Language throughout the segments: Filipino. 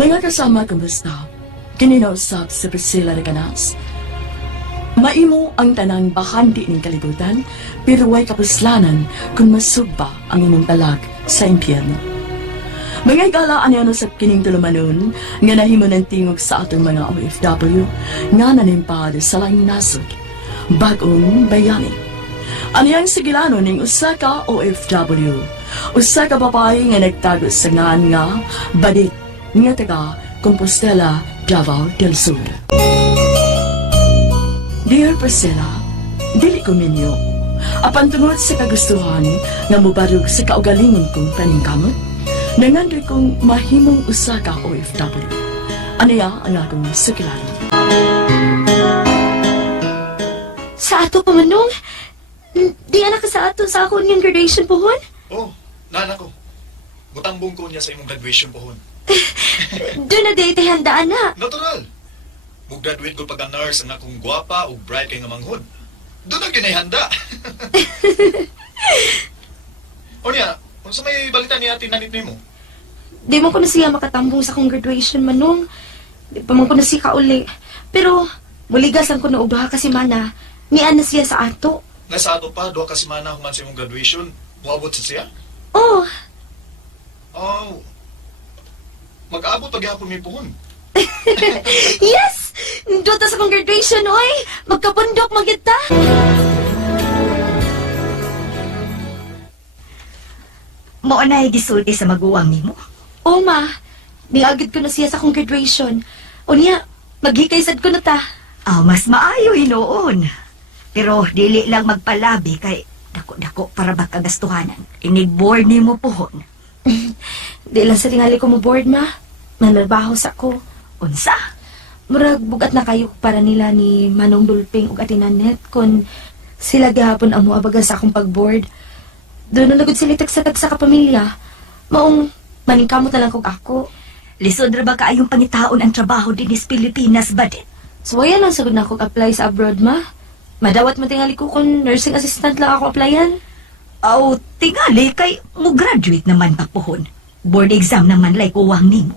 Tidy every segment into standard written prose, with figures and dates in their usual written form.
Mga kasama, kumusta? Kininausap sa Priscilla de Canas. Maimo ang tanang bahandi ng kalibutan, pero way kapuslanan kung masugba ang imong talag sa impyerno. Mga galaan yan sa kining tulumanon, nga nahimo ng tingog sa atong mga OFW, nga nanimpad sa laing nasod, bagong bayani. Aniyang sigilano ning usa ka OFW, usa ka babae nga nagtago sa ngan nga Badit, nga taga Compostela, Davao del Sur. Dear Priscilla, dili ko minyo. Apan tungod sa kagustuhan nga mubarog sa kaugalingon kong paningkamot, nangandoy kong mahimong usa ka OFW. Aniya ang akong sukilanon. Sa ato pa manong? Di anak ka sa ato sa akong yung graduation pohon? Oh, nana ko. Butambong ko niya sa imong graduation pohon. Doon na di handaan na. Natural. Mag-graduate ko pagka-nurse ang akong gwapa o bright kay nga manghod. Doon ang ginahanda. O niya, kung sa may balita ni ate nanit mo? Di mo ko na siya makatambong sa akong graduation manong. Di pa man ko na siya kauli. Pero, muligasan ko na og duha ka semana. Nian na siya sa ato. Nasa ato pa, 2 ka semana human sa imong graduation. Muabot sa siya? Oh, Oh. Mag-aabot paghihapon may pohon. yes! Doon ta sa akong graduation, oy! Magkapundok, magita! Mo na gisulti sa maguwang nimo. Oh, ma. Niagid ko na siya sa akong graduation. O niya, maghikaysad ko na ta. Mas maayo hinoon. Pero dili lang magpalabi kay dako-dako para ba kagastuhanan. Inig-board nimo pohon. Di lang sa tingali ko mo board, ma. Nanarbaho sa ko. Unsa? Murag bugat na kayo para nila ni Manong Dulping ug Ate Nanette kung sila gahapon ang muabagan sa akong pag-board. Doon na lagod sila tagsa-tagsa ka pamilya. Maong maningkamot na lang kog ako. Lisod ra ba kaayong pangitaon ang trabaho din sa Pilipinas, Badit? So ayan ang sagod na akong apply sa abroad, ma. Madawat mo tingali ko kung nursing assistant lang ako applyan. Aw, tingali kay mo graduate naman pa pohon. Board exam naman like uwang nimo.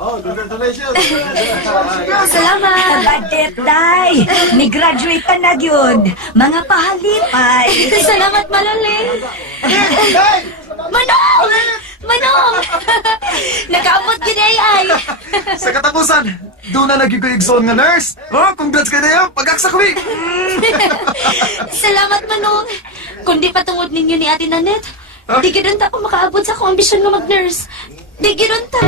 Oh, congratulations! Salamat! Badit, day! Ni-graduate ka na yun. Mga pahalipay. Salamat, Malaling! Manong! Manong! Nakaabot yun ay! Sa katapusan, doon na lagi ko igsoon nga nurse. Oh, congrats kayo na yun. Pag-aksa ko eh. Salamat, Manong! Kundi patungod ninyo ni Ate Nanette, di gidon ta ako makaabot sa akong ambisyon nga mag-nurse. Di gidon ta.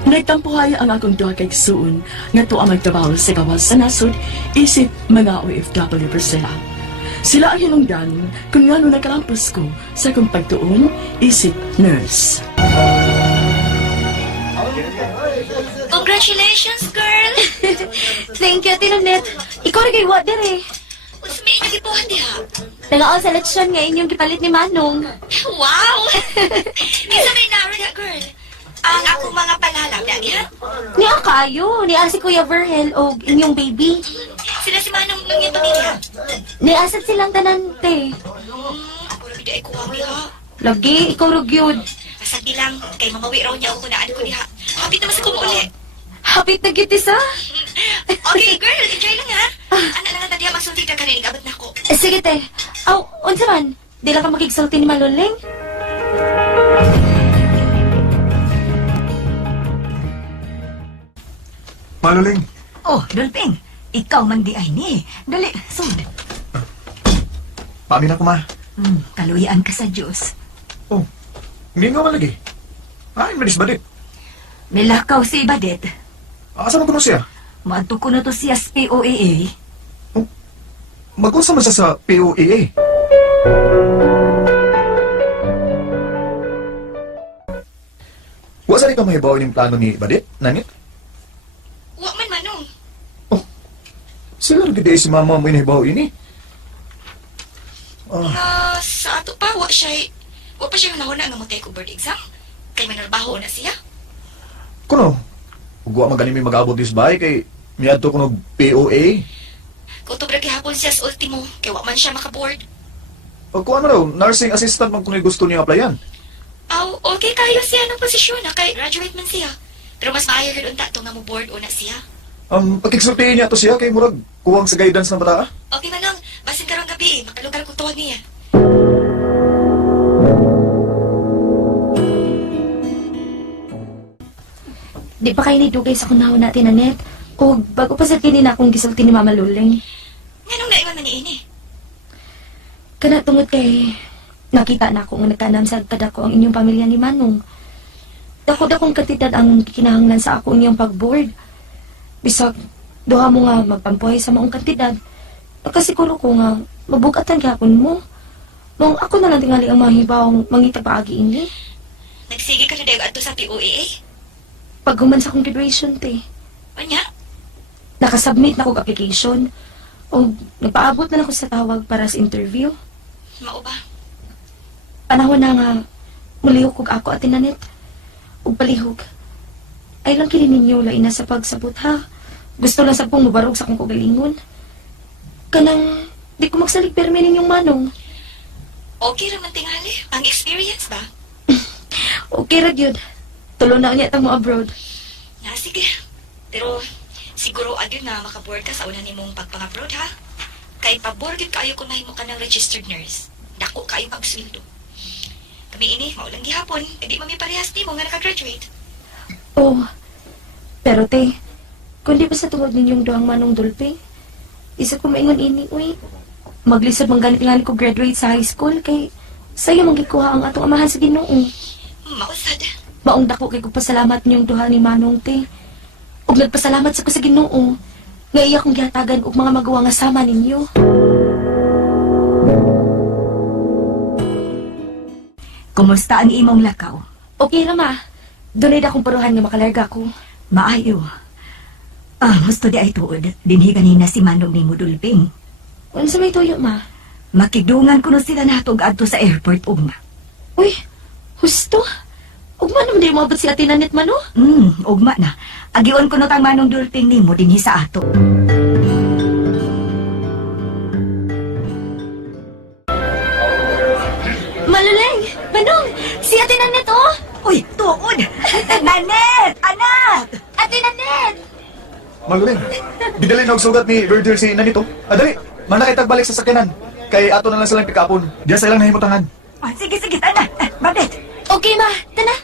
Nagtampuhay ang akong duha kay Suon nga tuwa magtrabaho sa gawas sa nasod isip mga OFW Priscilla. Sila ang hinungdan kung nga nung nakalampos ko sa kong pagtuon isip nurse. Congratulations, girl! Thank you, Ate Nanette. Ikaw rin kay Wader eh. Unsa may inyong gipuhan diha? Nagaon sa lechon nga inyong gipalit ni Manong. Wow! Kinsa may naro nga, girl? Ang akong mga palalang na diha? Niya kayo, niya si Kuya Verhel o inyong baby. Sila si Manong ng iyong pamilya? Niasat silang tanante. Ako rin di ay kuwang diha. Lagi, ikaw rugyod. Masagdi lang, kay mamawi raw niya ako kunaan ko diha. Hapit naman sa kumuli. Hapit na gitis ha? Okay, girl, enjoy lang ha. Ano lang na diha masulti ka kanilig, abot na ako. Sige te. Aw, unsa man? Di lang ka magigsulti ni Maluling? Manuling, Oh, Dulping, ikaw man di ay ni. Dali, sud. paamin ako ma. Kaluyan ka sa Diyos. Oh, hindi nga man lagi. Ay, malis ba dit? Milakaw si Badit. Asa mo kuno siya? Maadto ko na to siya sa POAA. Mag-unsa man siya sa POAA. Wa sa ka mahibaw yung plano ni Badit, Nanit? Wa man, Manong. Sila rin gede si mama mo inahibaw ini. Sa ato pa, wa pa siya nahuna nga mutay ko board exam. Kay manarbaho na siya. Kuno, ugwa magaling may mag-abot dis bahay kay miadto kuno POA. Kung to bragi hapon siya sa ultimo, kay wa man siya makaboard. O kung ano daw, nursing assistant man kung gusto niya applyan. Aw, okay kayo siya ng posisyon na kay graduate man siya. Pero mas maayo yun unta to nga mo board una siya. Pagkiksultihin niya to siya kay murag kuwang sa guidance ng bata. Okay manong, basin karong gabi, makalugar kong tuwag niya. Di pa kayo nidugay sa kunahon natin, Anet. O bago pa sa kinin akong gisulti ni Mama Luling. Nganong naiwan man ni ini? Kana tungod kay nakita na ako nga nagkanam sa kadako ang inyong pamilya ni Manong. Dako-dakong kantidad ang kinahanglan sa ako inyong pag-board. Bisag, duha mo nga magpampuhay sa maong kantidad. Nakasiguro ko nga, mabugatan gapon mo. Mong ako na lang tingali ang mahibawang mangita paagi ini. Nagsige ka na dayo adto sa POEA? Pag human sa kong graduation, te. Anya? Nakasubmit na kong application. O nagpaabot na lang ko sa tawag para sa interview. Mao ba? Panahon na nga, mulihog kog ako at Anet. Ug palihog. Ay lang kini ninyo lain na sa pagsabot ha. Gusto lang sa pong mubarog sa akong kagalingon. Kanang, di ko magsalig permi ninyong Manong. Okay raman tingali. Ang experience ba? Okay ra gyud. Tulo na unya tang mo abroad. Na, sige. Pero, siguro agad na makaboard ka sa una nimong pagpang-abroad, ha? Kay paboard yun kayo kung mahimo ka ng registered nurse. Dako kayo mag-sweldo. Kami ini, maulang gihapon, hindi mami parehas di mo nga nakagraduate. Oh, pero te, kundi pa sa tungod ninyong duhang Manong Dulpe, isa ko maingon ini, uy. Maglisod mang ganit ko graduate sa high school, kay sayo manggikuha ang atong amahan sa Ginoo. Mausad. Maong dako kay ko pasalamat niyong duha ni Manong te. Ug nagpasalamat sa ko sa Ginoo. Nga iya kong gihatagan og mga magawa nga sama ninyo. Kumusta ang imong lakaw? Okay ra ma. Dunay akong paruhan nga makalarga ko. Maayo. Gusto di ay tuod. Dinhi kanina si Manong ni Mudulping. Ano sa may tuyo ma? Makidungan ko no sila natog adto sa airport ugma. Uy, husto. Ug man di mo abot si Ate Nanette man no? Ugma na. Agion ko no tang Manong Dulping nimo dinhi sa ato. Maluleng! Manong! Si Ate Nanette oh! Uy, tuod! Nanet! Anak! Ate Nanette! Maluling, bidali na og sugat ni Virgil si Nanito. Dali, manakay tagbalik sa sakyanan. Kay ato na lang silang pikapon. Diya sa ilang nahimutangan. Sige, tana. Babet! Okay ma, tana.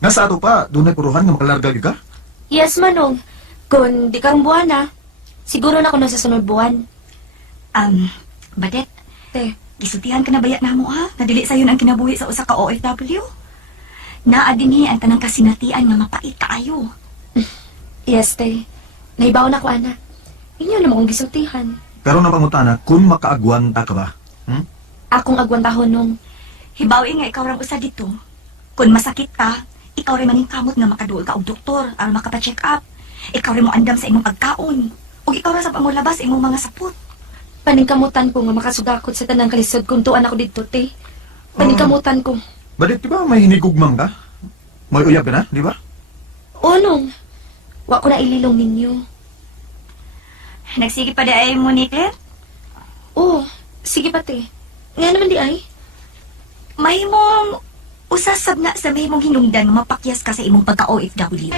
Nasa ato pa, doon ay puruhan nga makalarga ka? Yes Manong. Kung di kang buwan na, siguro na ako na sa sunod buwan. Badet, Te, gisultihan ka na bayat na mo ha? Nadili sa'yo ang kinabuhi sa usa ka OFW. Naa dinhi ang tanang kasinatian nga mapait kaayo. yes te. Naibaw na ko ana. Inyo naman kong gisultihan. Pero napangutana, kung makaagwanta ka ba? Akong agwantahon nung Hibawi nga ikaw rang usa dito. Kung masakit ka, ikaw rin maning kamot nga makaduol ka og doktor aron makapa-check up. Ikaw rin mo andam sa imong pagkaon. Ug ikaw ra sa pamulabas imong mga sapot. paningkamutan ko nga makasugakot sa tanang kalisod kung tuan ako dito te. Paningkamutan ko. Badit, di ba may hinigugmang ka? May uyab ka na, di ba? O nung, wa ko na ililong ninyo. Nagsige pa di ay mo ni Claire? Oo, sige pa te. Nga naman di ay. Mahimong usasab na sa mahimong hinungdan nga mapakyas ka sa imong pagka-OFW.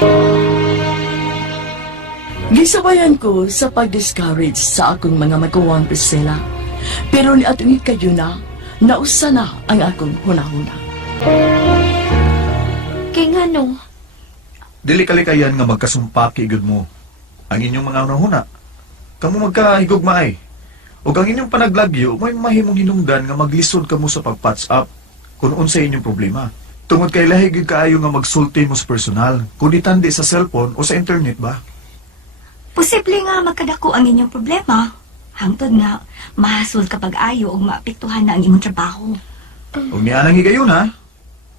Gisabayan ko sa pag-discourage sa akong mga magawang Priscilla. Pero ni atong kayo na, nausa na ang akong hunahuna. Kay nga nung, Dili kalikayan nga magkasumpak igod mo. Ang inyong mga unahuna. Kamu magkahigugmaay. O ang inyong panaglagyo, may mahimong hinungdan nga maglisod ka mo sa pag-patch up kung unsa inyong problema. Tungod kay lahigid kaayo nga magsulti mo sa personal, kung itandi sa cellphone o sa internet ba? Posible nga magkadako ang inyong problema. Hangtod nga, mahasol kapag ayo o maapektuhan na ang imong trabaho. Huwag niya nang higayon ha.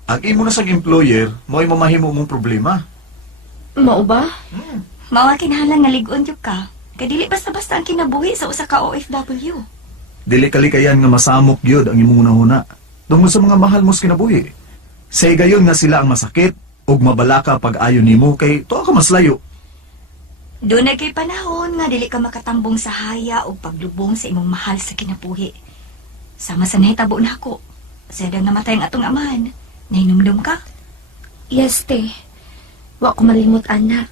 Ang imo na sang employer, mo'y mamahimo mong problema. mao ba? Mawa kinahanglan nga ligon gyud ka. Kay dili basta-basta ang kinabuhi sa usa ka OFW. Dili kalikayan nga masamok gyud ang imong unahuna. Tungod sa mga mahal mo sa kinabuhi. Sa gayon nga sila ang masakit ug mabalaka pag ayo nimo kay tuwa ka mas layo. Doon na kay panahon nga dili ka makatambong sa haya o paglubong sa imong mahal sa kinabuhi. Sama sa nahitabo na ako. Sa dang namatay ang atong aman. Nahinumdum ka? Yes, te. Wa ko malimot, anak.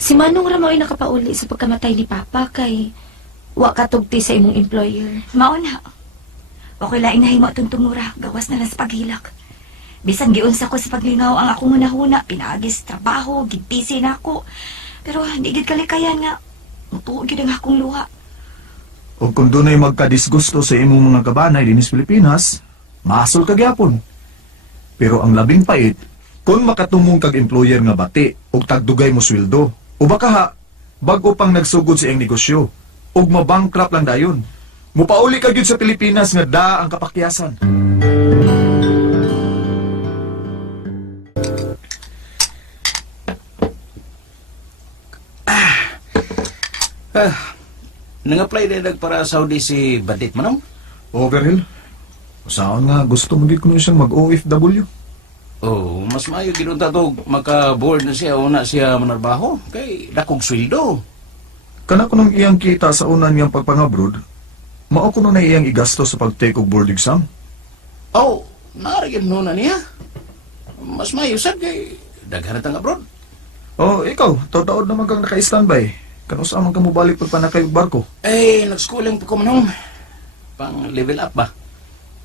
Si Manong Ramo ay nakapauli sa pagkamatay ni Papa kay wa katugti sa imong employer. Mauna. Wa ko'y laing nahimo atong tungura. Gawas na lang sa paghilak. Bisan giunsa ko sa paglingaw ang akong hunahuna. Pinagis, trabaho, gipisi na ako. Pero hindi gid kalikayan nga. Mutuo gid ang akong luha. O kung doon ay magkadisgusto sa imong mga kabanay dinis Pilipinas, masol ka gyapon. Pero ang labing pait, kung makatumong kag employer nga bati, og tagdugay mo sweldo, o baka ha, bago pang nagsugod sa iyang negosyo, og mabankrupt lang dayon. Mupauli ka gyud sa Pilipinas nga da ang kapakyasan. Nang-apply na para Saudi si Bandit Manong? Overhill, saan nga gusto mo gid kuno siyang mag-OFW? Oh, mas maayo ginunta to maka-board na siya una siya manarbaho kay dakog sweldo. Kana ko nang iyang kita sa unan niyang pagpangabroad, mao ko na iyang igasto sa pag-take og board exam. Oh, narigin no na niya. Mas maayo sad kay daghan ang abroad. Oh, ikaw, taod-taod naman kang naka-standby. Kano sa man ka mo balik pagpanakay og barko? Eh, nag-schooling pa ko Manong. Pang level up ba?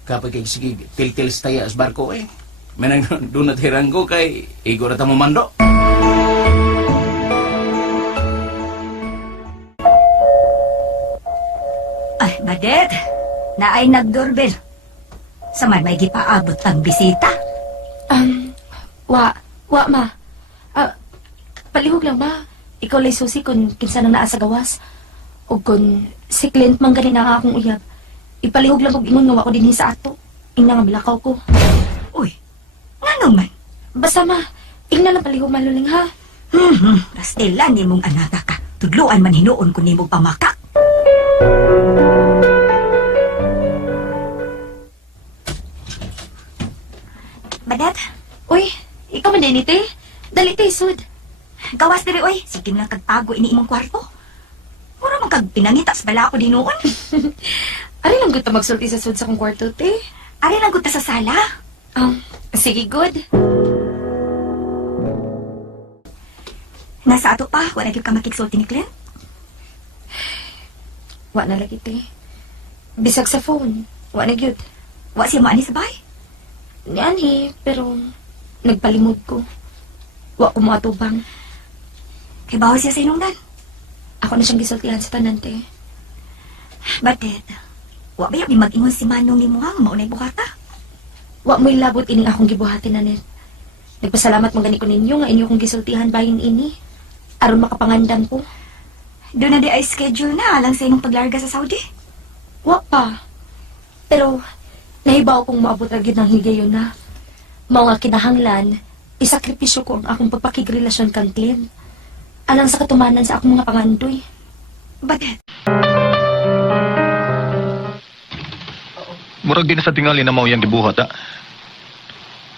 Kapag kay sige til-til staya as barko eh. Manang doon na tiranggo kay igo na tamo mando. Ay, Badet. Naay nagdoorbell. Saman may gipaabot ang bisita. Wa, ma. Palihog lang ba? Ikaw lay susi kung kinsa nang naa sa gawas. O kung si Clint man ganin ang akong uyab. Ipalihog lang kung ingon nga wa ko dinhi sa ato. Ingna nga milakaw ko. Uy, nga naman. Basta ma, ingna lang palihog maluling ha. Rastela ni mong anata ka. Tudluan man hinuon ko ni mong pamaka. Badet, Uy, ikaw man din ite. Dali te, sud. gawas diri oy. Sige na kagtago ini imong kwarto. Mura man kag pinangita sa bala ko dinuon. Ari lang gud ta magsulti sa sud sa kong kwarto, te. Ari lang gud ta sa sala. Sige, good. Nasa ato pa, wala gyud ka makigsulti ni Clint. Wa na lagi, te. Bisag sa phone. Wa na gyud. Wa siya maani sa bahay. Ni Ani, pero nagpalimod ko. Wa ko matubang. Kay bawas siya sa inungdan. Ako na siyang gisultihan sa tanan, te. Badet, wa ba yung mag-ingon si Manong ni Muhang maunay bukata? Wa mo'y labot ining akong gibuhatin na net. Nagpasalamat mong gani ko ninyo nga inyo kong gisultihan bahin ini. Aron makapangandam ko. Doon na di ay schedule na alang sa inyong paglarga sa Saudi. Wa pa. Pero, nahibaw kong maabot agad ng higayon na. Mga kinahanglan, isakripisyo ko ang akong pagpakigrelasyon kang Clint. Alang sa katumanan sa akong mga pangandoy. Badet, Murag din sa tingali na mao yang gibuhat, ha?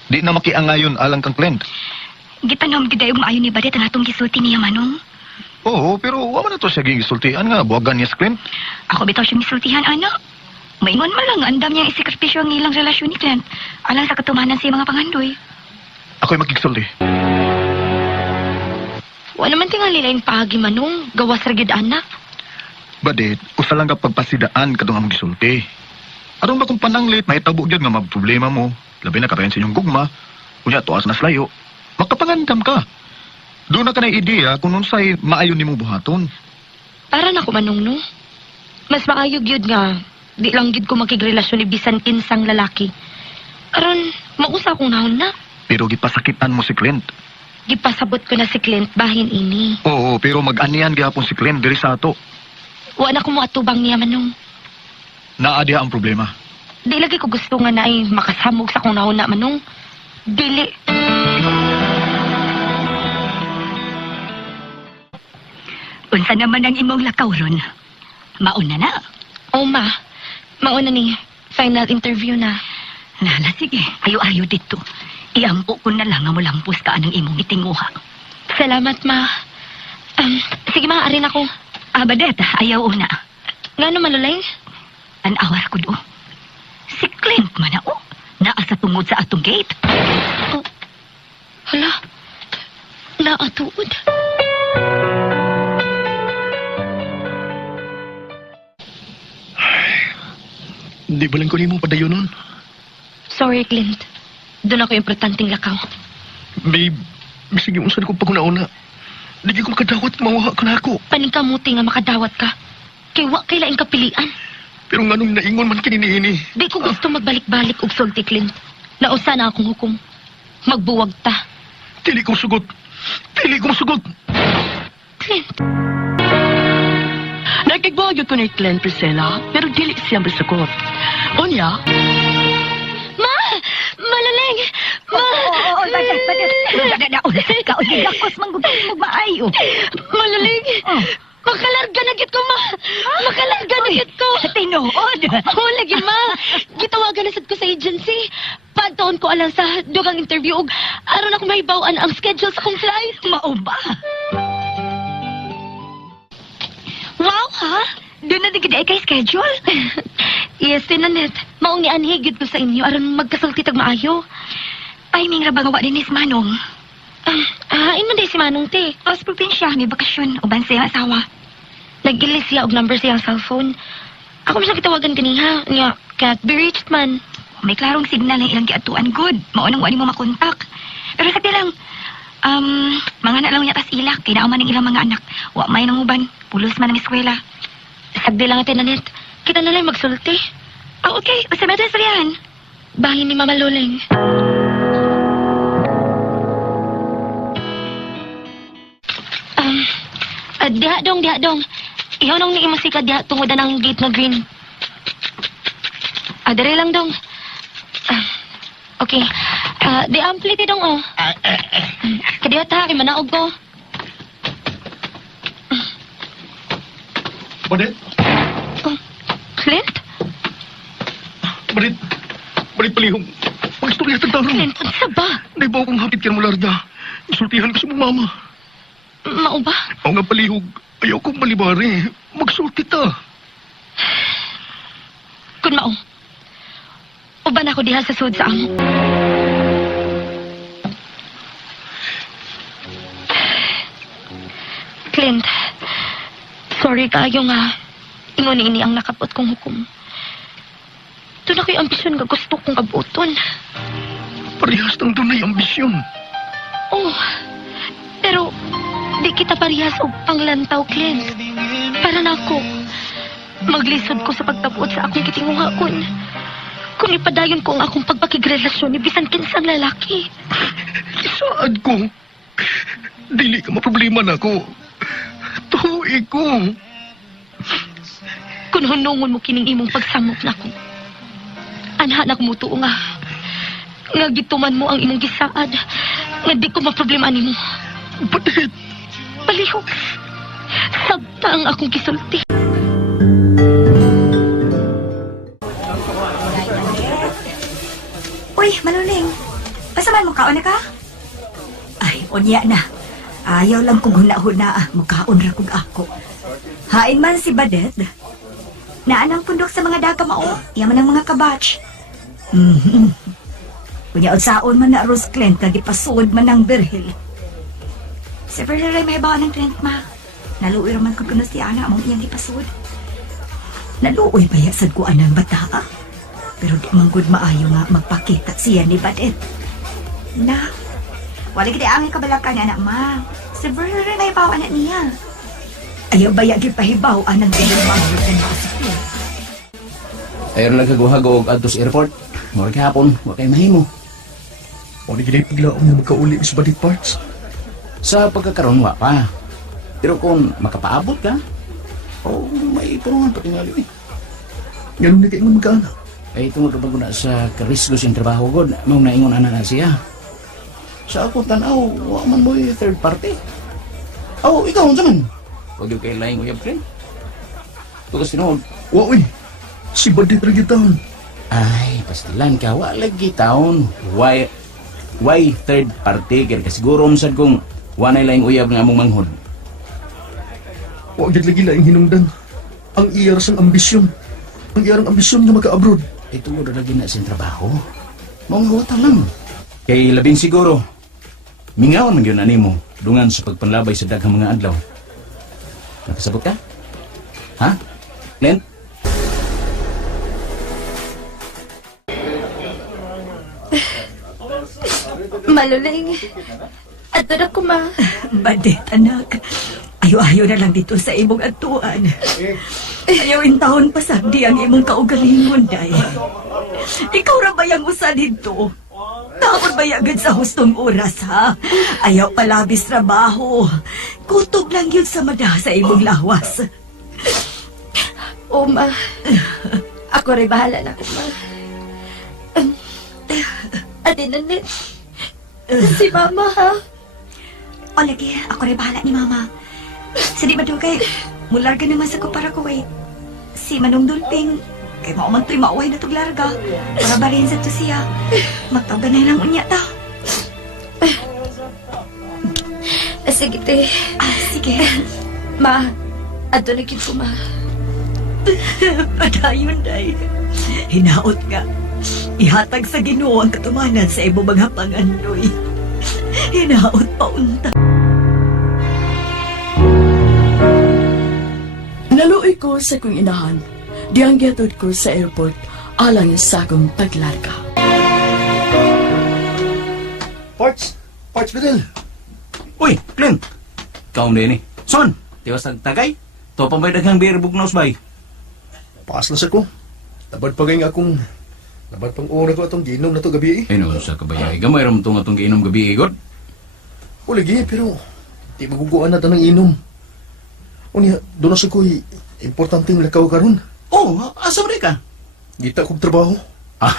Di na makiangayon alang kang Clint. Gipanom gid yung maayo ni Badet ang atong gisulti niya Manong. Oo, pero wala na to siya gisultian nga, buwagan niya sa Clint. Ako bitaw siyang gisultihan ana. Maingon man lang andam niyang isikripisyo ang ilang relasyon ni Clint alang sa katumanan sa mga pangandoy. Ako'y makigsulti. Wa naman tingali lain paagi Manong. Gawas ra gyud anak. Badit, usa lang ka pagpasidaan kadung ang gisulti. Aron ba kung pananglit, mahitabo gyud nga magproblema mo. Labi na karayan sa inyong gugma. Kunya, tuas na slayo. Makapangandam ka. Doon na ka na ideya kung unsay maayon nimong buhaton. Para na ko Manong, no? Mas maayog yun nga. Di lang gid ko makigrelasyon ni bisan kinsang lalaki. Aron, mausa akong nahon na. Pero gipasakitan mo si Clint. Gipasabot ko na si Clint bahin ini. Oo, pero mag-anihan gihapon si Clint diri sa ato. Wa na ko mo atubang niya Manong. Naa diha ang problema. Di lagi ko gusto nga na ay makasamog sa kong nahon na Manong. Dili. Unsa naman ang imong lakaw ron? Mauna na. O ma, mauna ni final interview na. Lala, sige. Ayo-ayo dito. Iampo ko na lang nga mo lampos ka anang imong itinguha. Salamat ma. Sige, maaari na ko. Badet, ayaw una. Nga naman, Luleng? An-awar ko do. Si Clint man na, oh. Naa sa tungod sa atong gate. Oh. Hala. Naatuod. Di ba lang ko ni mo padayon nun? Sorry, Clint. Doon ako importanteng lakaw. Babe, bisig yung usan ko pag-una-una. Di ko makadawat, mawaha ka na ako. Paningkamuti nga makadawat ka. Kay wa kay laing kapilian. Pero nga nung naingon man kininiini. Di ko gusto magbalik-balik og sulti, Clint. Nausa na akong hukom. Magbuwag ta. Dili ko sugot. Dili ko sugot. Clint, Nagkigbuhag ko ni Clint Priscilla, pero dili siya masagot. Unya, Ma! Malaling! Ma! Badet. Kaunigakos manggugay mo maayo. Malaling! Makalarga na git ko, ma! Makalarga na git ko! Tinuod. Oo, lagi, ma! Gitawagan na sad ko sa agency. Pantaon ko alang sa dugang interview og aron ako mahibawaan ang schedule sa kong flight. Mao ba? Wow, ha? Doon na digid kay schedule. Yes, Tinanet. Maong ni anhigid ko sa inyo aron magkasulti tag maayo. Timing ra ba gawa din ni si Manong? Hain man day si Manong, te. Os probinsya, may bakasyon, uban sa iyang asawa. Nag-ilis siya og number sa iyang cellphone. Ako man siya kitawagan kaniha. Nga, can't be reached man. May klarong signal ng ilang giatuan good. Maunang wani mo makontak. Pero sakti lang, mga anak lang niya tas ilak. Kinauman ng ilang mga anak. Wa may nang uban. Pulos man ang eskwela. Sagdi lang, Tinanet. Kita na lang magsulti. Okay. Basta metas riyan. Bahin ni Mama Luleng. Diha dong. Ihaw nang ni imusika diha tungod ng gate na green. Dere lang dong. Okay. Di ampli ti dong, oh. Kadiha ta, kay manaog ko. Badit? Clint? Badit palihog. Pagistorya tag tarong. Clint, unsa ba? Di ba akong hapit ka mo larda? Isultihan ko sa mong mama. Mao ba? O nga palihog. Ayaw kong malibari. Magsulti ta. Kun mao. Uban ako diha sa sud sa amo. Clint, sorry kaayo nga. Ingon ini ang nakapot kong hukom. Doon ako'y ambisyon nga gusto kong abuton. Parehas ng dunay ambisyon. Oh, pero di kita parehas og panglantaw, Clint. Para na ako, maglisod ko sa pagtabuot sa akong kitinguhakon. Kung ipadayon ko ang akong pagpakigrelasyon ni bisan kinsang lalaki. Isaad ko. Dili ka maproblema na ko. Tuwi ko. Kung hunungon mo kining imong pagsamok na ko. Anha na kumutuo nga. Nga gituman mo ang imong gisaad. Nga di ko maproblema nimo. Badit. Palihog. Sabta ang akong gisulti. Uy, Maluling. Pasaman mo kaon na ka? Ay, unya na. Ayaw lang kong huna-huna. Mukhaon ra kong ako. Hain man si Badet. Naanang pundok sa mga daga mao. Yaman ang mga kabatch. Kunya unsaon man na Rose Clint kag ipasud man ang Berhel. Si Berhel ay may bawa ng Clint ma. Naluoy raman ko kuno si Ana among iyang ipasud. Naluoy ba yasad ko anang bataa? Pero di man gud maayo nga magpakita siya ni Badet. Na, wala kita angin kabalakan anak ma. Si Berhel ay may bawa na niya. Ayaw ba yagi pahibaw anang Berhel mahulog ng makasipin? Ayaw lang kagawa-gawa og adto sa airport. Mura kahapon, wa kay mahimo. O di ginay paglaom na magkauli sa Badit Parts. Sa pagkakaroon, wa pa. Pero kung makapaabot ka, may purungan pa tingali. Ganun na kayo magkaanak. Ay tungod pa ko na sa karisgo siyang trabaho god, mao naingon ana na siya. Sa ako tanaw, wa man mo third party. Ikaw unsa man? Wag yung kay laing uyab friend. Tugas tinuod. Wa, uy. Si Badit rin taon. Ay, pastilan ka, wa lagi taon. Why third party? Kaya siguro umsad kung wanay laing uyab nga among manghod. Huwag gid lagi laing hinungdan. Ang iyar sang ambisyon. Ang iyarang ambisyon nga maka-abroad. Ito mo lagi na sin trabaho. Mga watang lang. Kay labing siguro, mingawan man yun ani mo, dungan sa pagpanlabay sa daghang mga adlaw. Nakasabot ka? Ha? Len? Maluling. Ato na ko, ma. Badet, anak. Ayo-ayo na lang dito sa imong atuan. Ayaw in taon pa sabdi ang imong kaugalingon, day. Ikaw ra ba yung usa dito? Taon ba yagad sa hustong oras, ha? Ayaw palabis trabaho. Kutob lang yun sa mada sa imong lawas. O, ma. Ako rin bahala na ko, ma. Ate Nanette. Si Mama, ha? O, lagi, ako rin bahala ni Mama. Sa di ba daw kay, mularga naman sa kupara ko, wait. Si Manong Dulping, kay mauman to'y mauway na tog larga. Para ba rin sa to siya. Magtaga na lang unya ta. Sige, te. Sige. Ma, ato na ko, ma. Padayon, day. Hinaot nga. Ihatag sa Ginoo ang katumanan sa imo mga pangandoy. Hinaot pa unta. Naluoy ko sa kong inahan. Diyang gyatod ko sa airport alang sa akong paglarga. Parts Fidel. Uy, Clint! Ikaw na yun eh. Son! Tiwas ang tagay? To pa may daghang beer bugnaws bay? Paas na sa ko. Labad pa nga akong... Labad pang ora ko atong ginom na to gabi eh. Ay no, sa kabayay. Gamay ram itong atong giinom gabi igod. O lagi, pero... Di maguguan na tanang inom. O niya, doon na sa ko'y... Importanteng lakaw karon. Oh, asa mo ka? Gita kong trabaho. Ah,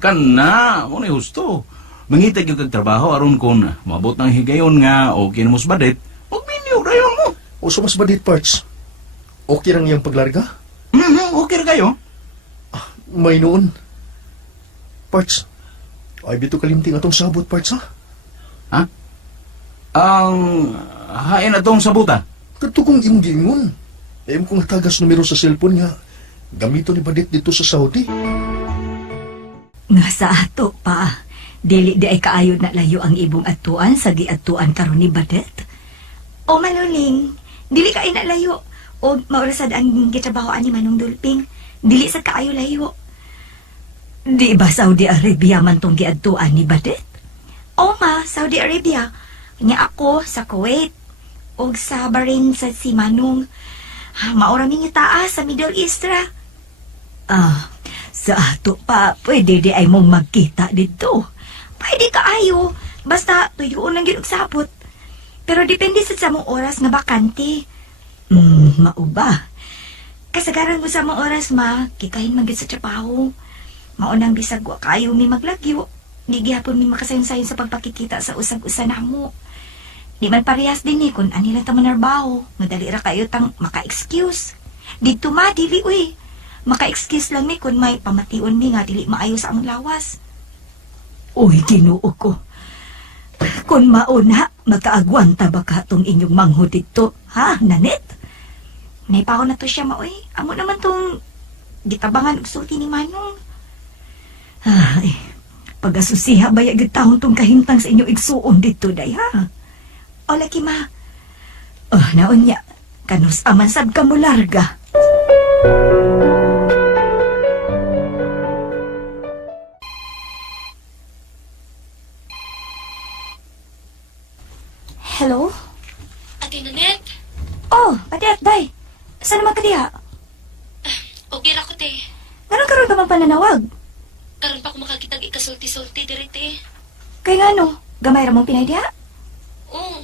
kan na. Mo na husto. Mangitag yung trabaho aron kon mabot ng higayon nga o kinamos badet. Huwag minyo, rayon mo. O sumas ba dit parts? Okay lang yung paglarga? Okay ra kayo. May noon. Parts. Ay, bito kalimting atong sabot, parts, ha? Ha? Ang hain atong sabuta. Kato kong imgingon. Ayam kong tagas numero sa cellphone niya. Gamito ni Badit dito sa Saudi. Nga sa ato pa, dili di ay kaayod na layo ang ibong atuan sa giatuan karon ni Badet. O Manuling, dili ka na layo. O maurasad ang gitrabahoan ni Manong Dulping, dili sa kaayo layo. Di ba Saudi Arabia man tong giatuan ni Badet? O ma, Saudi Arabia. Nya ako sa Kuwait. O sa Bahrain sa si Manong. Mauraming itaas sa Middle East ra. Sa ato pa, pwede di ay mong magkita dito. Pwede kaayo, basta tuyuon lang yun og sabot. Pero depende sa mong oras nga bakante. Mauba. Kasagaran mo sa mong oras, ma, kikahin magit sa trabaho. Maunang bisag wa kayo mi maglagyo. Di gihapon mi makasayon-sayon sa pagpakikita sa usag-usa na mo. Di man parehas din eh kung anila ta manarbaho. Madali ra kayo tang maka-excuse. Dito ma, dili uy. Maka-excuse lang mi kung may pamation mi nga dili maayo sa among lawas. Uy, Ginoo ko. Kung mauna, makaagwanta ba ka tong inyong manghod dito? Ha, Nanette? May paho na to siya, maoy. Amo naman tong gitabangan og sulti ni Manong. Ay, pag-asusiha ba yung gitahon tong kahintang sa inyong igsuon dito, day, ha? O, laki, ma. Oh, naon niya. Kanus aman sab ka mo larga. Hello? Ate Nanette, Oh, Badet, day. Saan naman ka diha? okay ra ko te. Ganun karoon ka man pananawag. Karon pa ko makakitag ikasulti-sulti diri te. Kaya nga no, gamay ra mong pinay diha. Oo,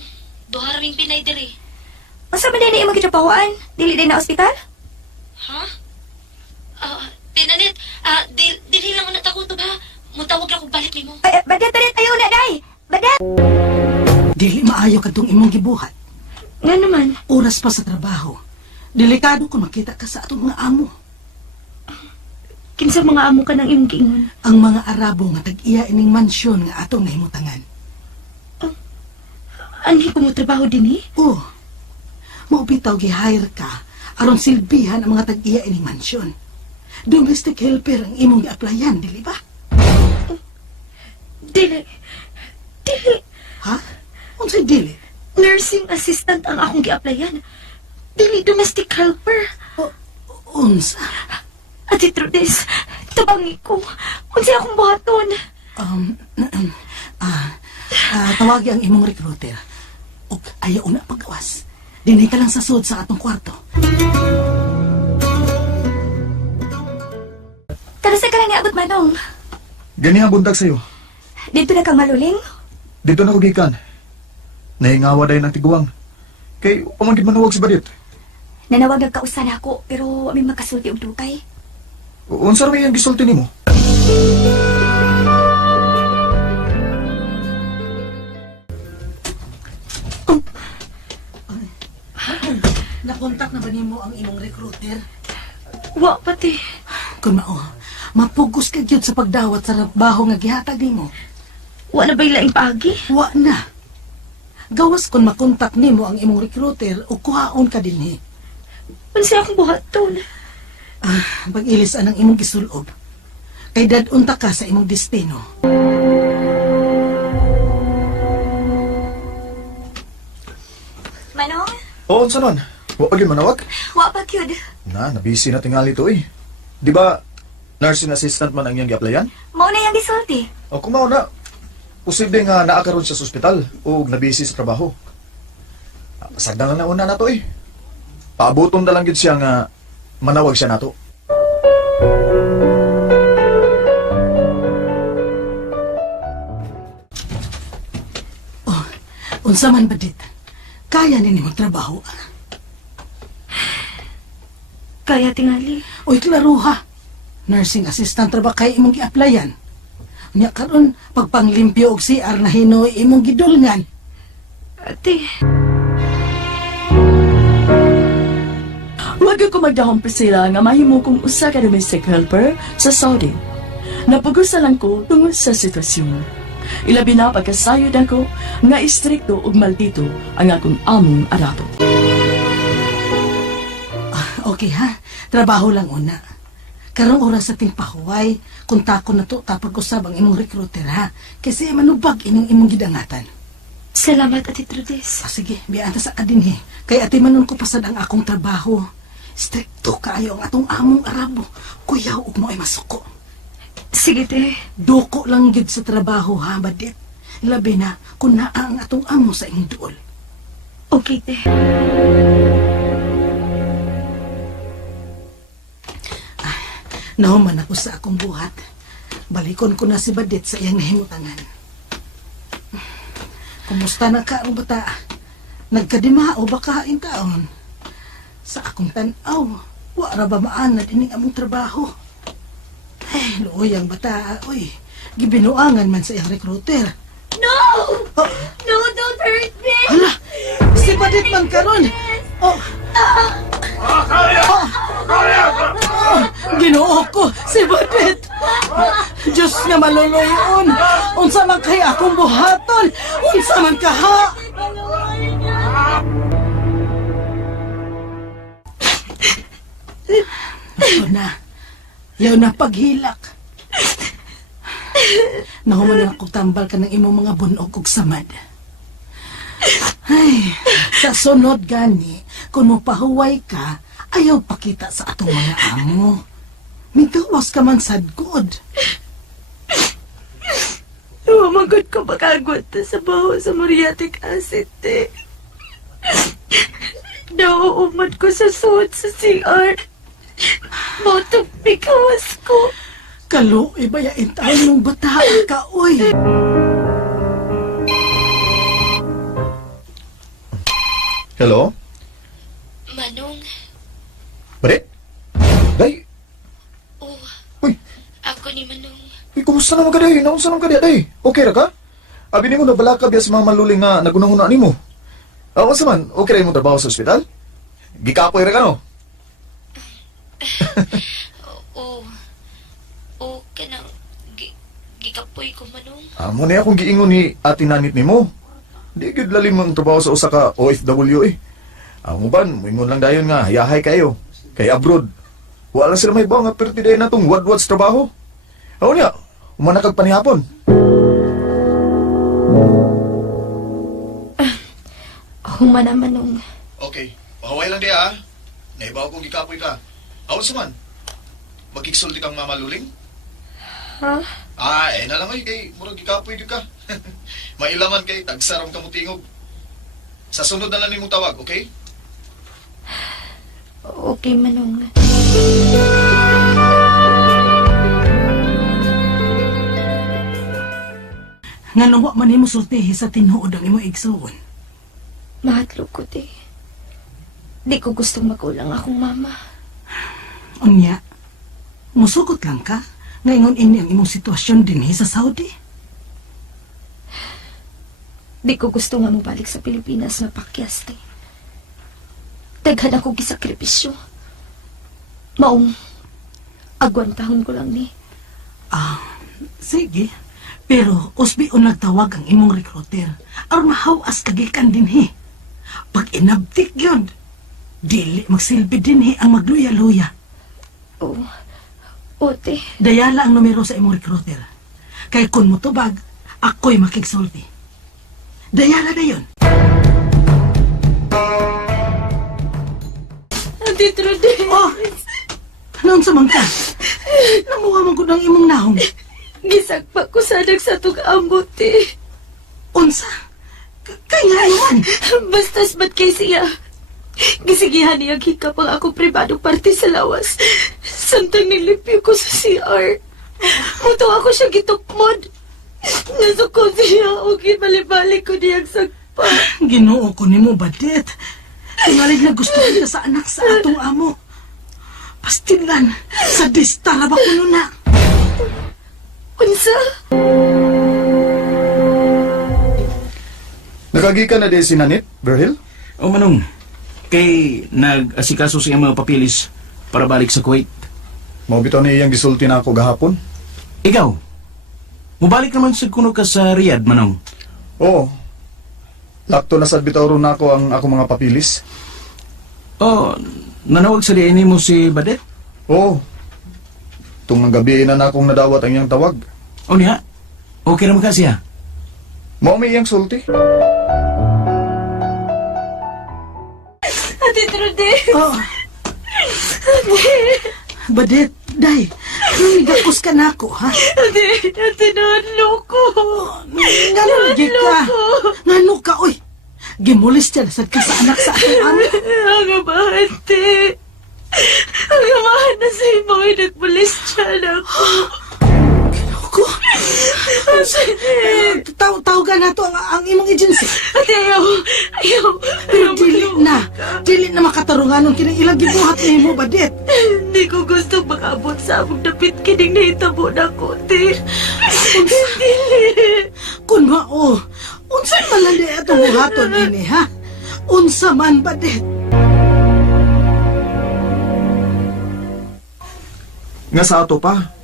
duha raming pinay diri. Masa ba din imong kitrapahoan? Dili din na ospital? Ha? Te Nanette, dili lang ko natakutob ha. Mutawag lang kong balik nimo. Ay, Badet, ayaw na, day. Badet! Dili maayo kadtong imong gibuhat. Nga naman. Oras pa sa trabaho. Delikado kung makita ka sa atong mga amo. Kinsa mga amo ka ng imong giingon? Ang mga Arabo nga tag-iya ining mansyon nga atong nahimutangan. Anhi ko mo trabaho din eh? Oh, maubitaw gi-hire ka aron silbihan ang mga tag-iya ining mansyon. Domestic helper ang imong gi-applyan, dili ba? Dili. Dili. Ha? Unsay dili? Nursing assistant ang akong gi-applyan. Dili domestic helper. Unsa? Ati Trudis, tabangi ko. Unsay akong buhaton. Tawagi ang imong recruiter. Og ayaw na pagawas. Dinay ka lang sa sud sa atong kwarto. Karusa ka lang niabot, Manong. Gani ang buntag sa'yo. Dito na kang maluling? Dito na ko gikan. Nahingawa dahil ng tiguang. Kay pamangkin manuwag si Badit. Nanawag ang kausan ako, pero may magkasulti og dukay. Unsa rin ang gisulti nimo? Nakontak na ba nimo ang imong recruiter? Wa pati. Kung mao, mapugos ka gyud sa pagdawat sa trabaho nga gihatag nimo. Wa na ba'y laing pagi? Wa na. Gawas kung makontak nimo ang imong recruiter o kuhaon ka dinhi. Unsay akong buhaton. Pag-ilis ang imong gisulob. Kay dadunta ka sa imong destino. Manong, Oo, unsa man? Wa pa gyud manawag? wa pa gyud. Nabisi na tingali to eh. Di ba, nursing assistant man ang iyang gi-applyan? Mao na yang gisulti. O kung mao na, posible nga naakaroon siya sa ospital o nabisi sa trabaho. Sagdan na una na to eh. Paabuton na lang gid siya nga manawag siya nato. Unsa man badit? Kaya nini magtrabaho. Kaya tingali. Oy, klaro ha. Nursing assistant ra ba kay imong gi-applyan? Nya karon pagpanglimpyo og CR na hinoy imong gidulngan. Ate, Wag ko magdahong pisila nga mahimo kong usa ka domestic helper sa Saudi. Napugusa lang ko tungod sa sitwasyon. Ilabi na pagkasayod ako nga istrikto ug maldito ang akong among Arabo. Okay ha, trabaho lang una. Karong oras sa pahuway, kuntako na to tapag usab ang imong recruiter ha. Kasi manubag ining imong gidangatan. salamat Ate Trudis. Sige, biyan ta sa kadinhi. Kay ati manon ko pasad ang akong trabaho. Strikto kaayo ang atong among Arabo. Kuyaw ug mo ay masuko. Sige, te. Doko lang gid sa trabaho ha, badit. Labi na kung naa ang atong amo sa imong duol. Okay, te. Nahuman ako sa akong buhat. Balikon ko na si Badit sa iyang nahimutangan. Kumusta na ka ang bata? Nagkadima o baka hain taon? Sa akong tanaw, wala ba maanad ining among trabaho? Ay, luoy ang bata, oy. Gibinuangan man sa iyang recruiter. No! No, don't hurt me! Hala! Si Badit man karon. Oh. Ginoo ko, si Badit. Diyos nga maluluyon. Unsa man kay akong buhaton? Unsa man ka ha? Yaw na paghilak. Nahuman na akong tambal ka ng imong mga bunog ug samad. Ay, sa sunod gani, kung mapahuway ka, ayaw pakita sa atong mga amo. Migawas ka man sad good. Lumagod ko makagwat sa baho sa muriatic acid, te. Nauumad ko sa suot sa CR. Motong bikawas ko. Kalo, ibayain tayo ng bata ka, oy. Hello? Manong, Badit? Day? oh, Uy, ako ni Manong. kumusta naman ka day? Naunsa naman ka day? Okay ra ka? Abi nimo na bala ka biya sa mga maluling nga nagunahuna nimo. Unsa man? Okay ra imong trabaho sa ospital? Gikapoy ra ka no? Oo, kanang, gikapoy ko, Manong. Amo na akong giingon ni ati nanit nimo. Di gid lalim ang trabaho sa usa ka OFW eh. Ang uban, moingon lang dayon nga, hayahay kayo. Kay abroad. Wala sila may bawa nga perti dayon na itong wad-wad sa trabaho. Ako niya, umanakag panihapon. Humana Manong. Okay, pahaway lang di ha. Naibaw kong gikapoy ka. Awan suman. Magkiksulti kang mamaluling? Ha? Na lang ay kay murag gikapoy di ka. Mailaman kay tagsaram ka mo tingog. Sa sunod na lang nimong tawag, okay? Okay, Manong. Nga nawa man nimo sultihi sa tinuod ang imo igsuon. Mahadlok ko, te. Di ko gustong magulang akong mama. Unya, musugot lang ka. Ngayon ini ang imong sitwasyon din sa Saudi. Di ko gusto nga mabalik sa Pilipinas na pakyas, te. Daghan ako gisakripisyo. Maong, agwantahon ko lang ni. Sige. Pero usbi-on nagtawag ang imong recruiter. Aron mahawas kagikan dinhi. Pag inabtik yun, dili magsilbi dinhi ang magluya-luya. O, te. Dayala ang numero sa imong recruiter. Kay kun mo tubag, ako'y makigsulti. Dayala na yun. Ate Trude. Oh! Noon sa mangka, namuha man ko ng imong nahong. Gisagpa ko sadag sa tug-ambot, te. Unsa? Kaya nga naman. Bastas ba't kay siya? Gisigihan niya hikap ang akong pribadong parte sa lawas. Samtang nilipyo ko sa CR. Muto ako siya gitukmod. Nasukod siya o ginbalik-balik ko niyang sagpa. Ginoo ko ni mo, Badit. Tingalig na gusto kita sa anak sa atong amo. Pastilan, sa distara ba ko na? Unsa? Nagagika na din si Nanit, Berhil? O Manong, kay nag-asikaso sa iyang mga papilis para balik sa Kuwait. Mabitaw na iyang gisulti na ako gahapon. Ikaw, mubalik naman sa kuno ka sa Riyadh, Manong. Oo. Lakto na sa bitaw ron ako ang ako mga papilis. O, nanawag sa diyan mo si Badet? Oo. Tung ng gabi na akong nadawat ang iyang tawag. O niya, okay naman ka siya. Mao may iyang sulti. Ate Trude. Oh. Badit, day. Namigakos ka na ako, ha? Ate nanlo ko. Ngano, ka. Ngano ka, oy. Gimulis siya sa ka sa anak sa aking amo. Ang amahan, te. Ang amahan na sa imo ay nagpulis siya na ako. Ko. Tawagan na to ang imong agency. Ate, ayaw. Pero dili na makatarunganon kini ilang gibuhat ni mo, Badit. Hindi ko gusto mag-abot sa among dapit kining nahitabo na ko, te. Dili. Kun mao, unsa man lang di atong buhaton ini, ha? Unsa man, Badit. Nga sa ato pa.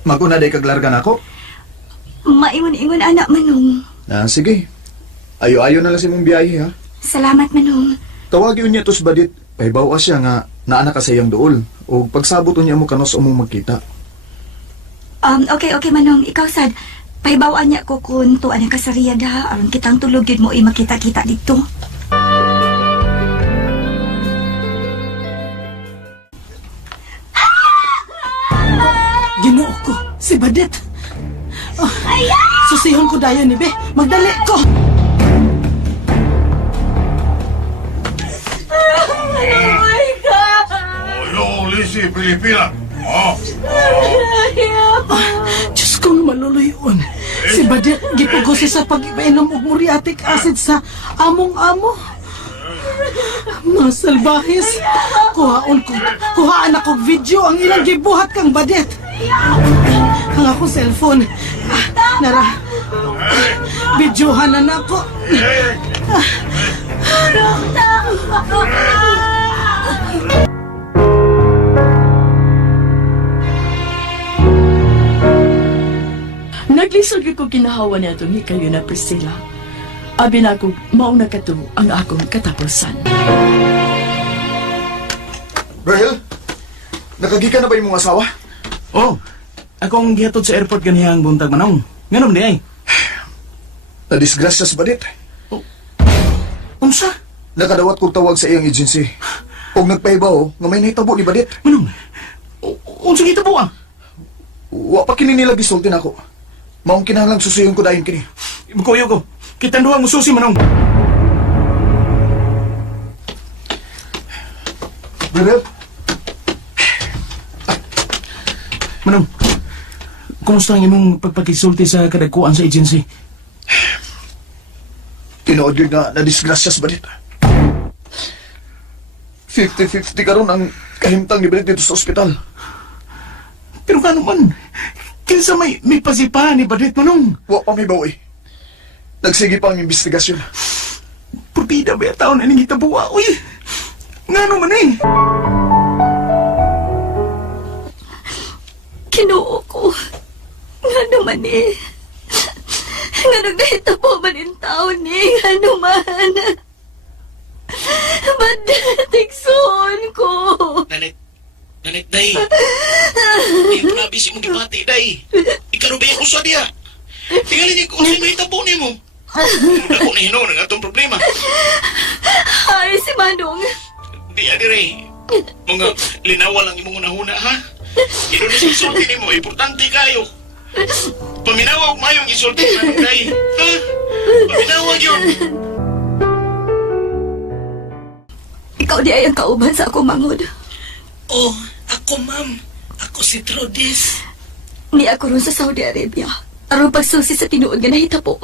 Maguna day kaglargan ako. Maingon-ingon anak Manong. Sige. Ayo-ayo na lang si mong biyahe, ha? Salamat Manong. Tawagin niya to si Badit. Paibawa siya nga naanak ka sa iyang dool. O pagsabot niya mo kanos umong magkita. Okay Manong. Ikaw sad, pahibawaan niya ko kung tuan ka sa Riyadh ha. Aron kitang tulogin mo makita-kita dito. Ginoo ko, si Badit. Oh, susihon ko dayon ni Be. Magdali ko. Yo, Lizzie, Pilipina. Diyos kong maluluyon. Si Badit, gipugosi sa pag-inom og muriatic acid sa among-amo. Mga salbahis. Kuhaan ako video ang ilang gibuhat kang Badit. Ang akong cellphone. Nara. Videohan na nako. Naglisod ko ginahawa niya itong hikayo na Priscilla. Abi na ako, mauna ka to ang akong katapusan. Rahel, nakagikan na ba yung mga asawa? Oh, akong gihatod sa airport ganihang buntag manong. Nganom di ay. Nadisgrasya sa badit. Unsa? Nakadawat kong tawag sa iyang agency. Kung nagpahibaw, nga may nahitabo ni badit. Manong, unsa gito po ah? Wa pa kini nila gisultin ako. Maong kinahanglang susuyon ko dayon kini. Ibukuyo ko. Kitang duwang mususi manong. Rahel, Manong, kumusta ang imong pagpakisulti sa kadagkuan sa agency? tinood yun nga nadisgrasya sa badit. 50-50 karon ang kahimtang ni badit dito sa ospital. Pero kano man, kinsa may pasipahan ni Badit manong. Wa pa may bawi. Nagsige pa ang investigasyon. Purbida ba taon na ning gitabuwa, uy. Ngano man eh. Kinuo ko. Nga naman eh. Nga nagdahita po man yung taon eh. Nga naman. Badetikson ko. Nanit, day. Di mo nabisi mong gibati, day. Ikaw ba yung uswa diya? Tingalin niya kung sino hitabo ni mo. Ako na hinuon ang atong problema. Ay, si Manong. Di adire. Mga linawa lang imong unahuna, ha? Ino na isulti ni mo, importante kayo. Paminawa og mayong isulti na day. Ha? Paminawa yun. Ikaw di ay ang kauban sa akong mangod. Oh, ako ma'am. Ako si Trudis. Ni ako ron sa Saudi Arabia. Aron pagsusi sa tinuod nga nahitabo.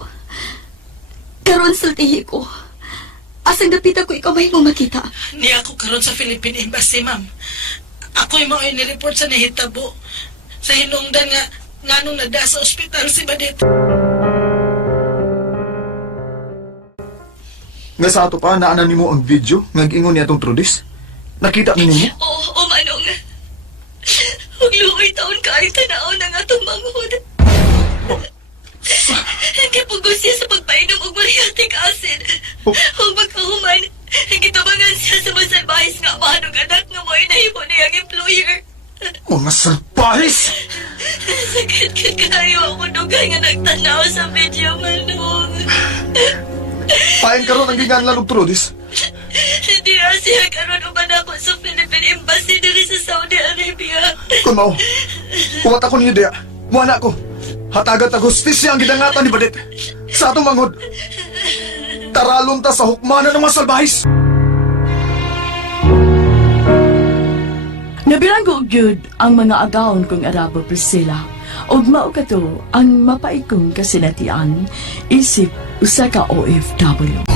Karon sultihi ko. Asang dapita ko ikaw may mong makita. Ni ako karon sa Philippine Embassy, ma'am. Ako yung mga inireport sa nahitabo. Sa hinungdan nga, nganong nada sa ospital si Badit. Nga sa ato pa, naanan nimo ang video nga gingon ni atong Trudis. Nakita ninyo? Oo, Manong. Hugluoy taon ka ay tanaw ng atong manghod. Kipugos siya sa pagpainom og muriatic acid. Huwag magkahuman. Gitabangan siya sa masalbahis nga mahanong anak nga mo inahimo niyang employer. Mga salbahis! Sakit ka kayo ako dugay nga nagtanaw sa video, Manong. Paen karon ang ginganlan og Trudis. Hindi na siya karoon uman ako sa Philippine Embassy diri sa Saudi Arabia. Kung mao, kuwat ako ninyo diya. Muana ko. Hatagat ang hustisya ang gidangatan ni Badit. Sa atong mangod. Taralon ta sa hukmanan ng mga salbahis. Nabiranggo gyud ang mga agawon kong Arabo Priscilla. Og mao kato ang mapaikong kasinatian isip usa ka OFW.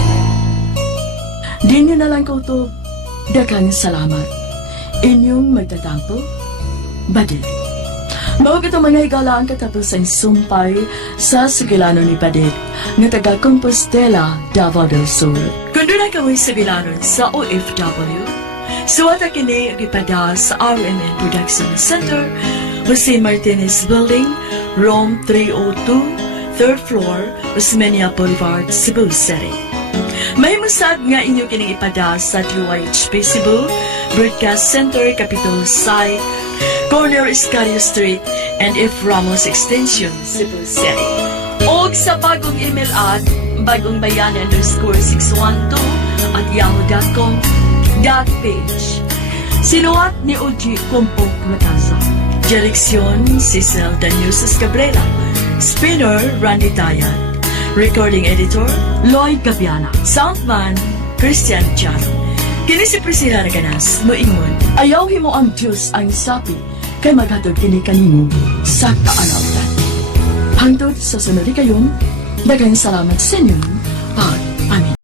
Di nyo na lang ko to daghang salamat. Inyong magtatampo, Badit. Mao kato mga higala ang katapos ang sumpay sa Sugilano ni Badit nga taga Compostela, Davao del Sur. Kung doon na kami sa bilanon sa OFW, suwata kini ipada sa RMN Production Center, Jose Martinez Building, Rome 302, 3rd floor, Osmeña Boulevard, Cebu City. May musad nga inyo kining ipada sa DYHP Cebu, Broadcast Center, Capitol Site, Corner Iscario Street, and F. Ramos Extension, Cebu City. Og sa bagong email at bagongbayan_612@yahoo.com.ph. Sinuwat ni Oji Kumpok Matasa. Direksyon Cecil Daniuses Cabrera. Spinner Randy Tayat. Recording Editor Lloyd Gabiana. Soundman Christian Charo. Kini si Priscilla Raganas, moingon, ayaw himo ang Diyos ang sapi, kay maghatod kini kanimo sa kaanawtan. Hangtod sa sunod kayon, daghang salamat sa inyong pag